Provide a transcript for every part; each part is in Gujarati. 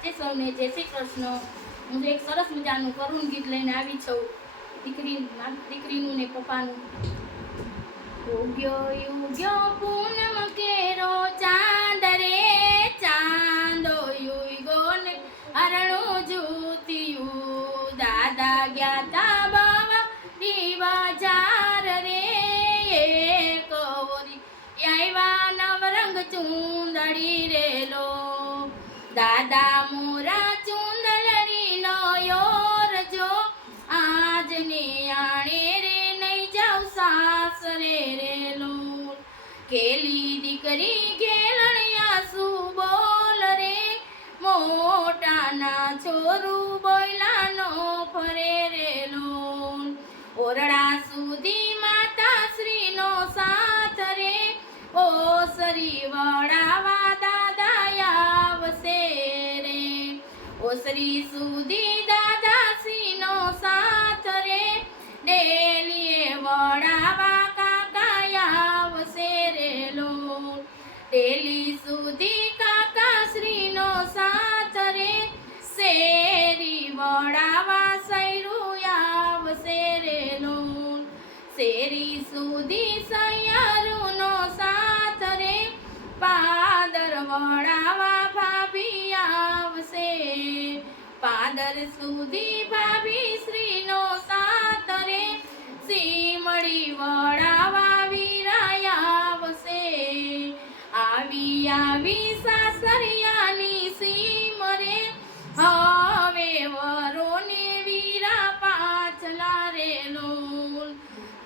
આજે સૌને જય શ્રી કૃષ્ણ। હું એક સરસ મજાનું કરુણ ગીત લઈને આવી છું, દીકરીનું ને પપ્પાનું। ઉગ્યો ઉગ્યો પૂનમ કેરો ચાંદ રે ચાંદો યુગો ને અરણું જૂતિયું, દાદા ગયા તા બાવા બજાર રે કવરી આવ્યા નવરંગ ચૂંદડી રેલો, દાદા મોરા ચૂંદડી નો યોર જો આજ નિયાણે રે નહીં જાવ સાસરે રેલો, કેલી દીકરી ખેલણિયા શું બોલ રે મોટાના છોરું બોયલાનો ફરે રેલો, ઓરડા સુધી માતાશ્રીનો સાથ રે ઓસરી વડાવા દાદા આવશે રે, ઓસરી સુધી દાદાશ્રીનો સાથ રે ડેલીએ વડાવા કાકા આવશે રેલો, ડેલી સુધી કાકાશ્રીનો સાથ રે શેરી વડાવા સૈરું આવશે રેલો, શેરી સુધી સૈયારુનો સાથ રે પાદર વડાવા ભાભી આવશે, પાદર સુધી ભાભી શ્રીનો સાથ રે સીમડી વડાવા વીરાય આવશે, આવી આવી સાસરિયાની સીમ રે હવે વરોને વીરા પાછલા રેલો,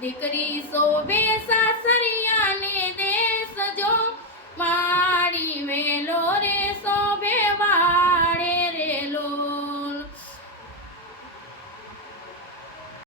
દીકરી શોભે સાસ